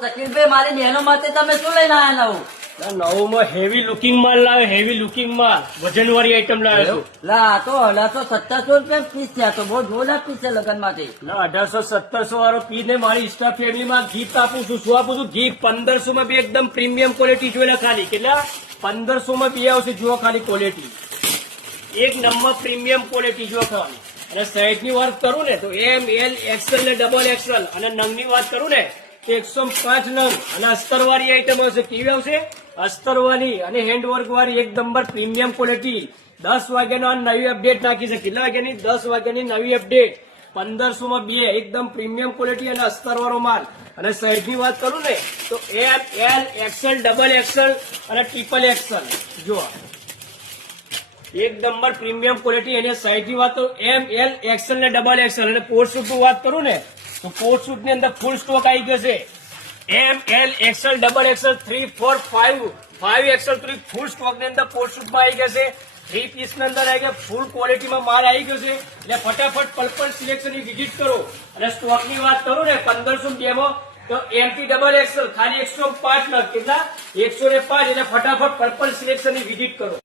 શકીલભાઈ મારી બહેનો માટે તમે શું લઈને આયા નવું? નવું માં હેવી લુકિંગ માલ લાવે, હેવી લુકિંગ માલ વજન વાળી આઈટમ લાવે છું. લા આ તો 1800-1700 રૂપિયા પીસ છે. આ તો બહુ જોરદાર પીસ છે લગ્ન માટે. 1800-1700 વાળો પી ને મારી ઇન્સ્ટા ફેમિલી માં ગિફ્ટ આપું છું. શું આપું છું? ગિફ્ટ 1500 માં બે એકદમ પ્રીમિયમ ક્વોલિટી જોયેલા ખાલી કેટલા 1500 માં બે આવશે. જુઓ ખાલી ક્વોલિટી એક નંબર પ્રીમિયમ ક્વોલિટી જુઓ ખાલી. અને સાઈઝ ની વાત કરું ને તો એમ એલ એક્સએલ ને ડબલ એક્સએલ. અને નંગ ની વાત કરું ને તો 105 નંગ. અને અસ્તર વાળી આઈટમ આવશે. કેવી આવશે? અસ્તર વાળી અને હેન્ડવર્ક વાળી એક નંબર પ્રીમિયમ ક્વોલિટી. 10 વાગ્યાનો નવી અપડેટ નાખી છે. કેટલા વાગ્યાની? 10 વાગ્યાની નવી અપડેટ. 1500 માં બે એકદમ પ્રીમિયમ ક્વોલિટી અને અસ્તર વાળો માલ. અને સાઈઝ ની વાત કરું ને તો M L XL double XL અને ટ્રિપલ એક્સએલ. જુઓ એક નંબર પ્રીમિયમ ક્વોલિટી. અને સાઈઝ ની વાત કરું એમ એલ એક્સએલ ને ડબલ એક્સએલ. અને કોટ સૂટ ની વાત કરું ને તો કોટ સૂટ ની અંદર ફૂલ સ્ટોક આવી ગયો છે. M L XL double XL 3, 4, 5 5 XL 3 full stock ની અંદર કોટ સૂટ માં આવી ગયા છે. 3 પીસ ની અંદર આવી ગયા. ફૂલ ક્વોલિટીમાં માલ આવી ગયો છે. એટલે ફટાફટ પર્પલ સિલેક્શન ની વિઝિટ કરો. અને સ્ટોક ની વાત કરું ને 1502 માં તો એમટી ડબલ એક્સએલ ખાલી 105 કેટલા 105. એટલે ફટાફટ પર્પલ સિલેક્શન ની વિઝિટ કરો.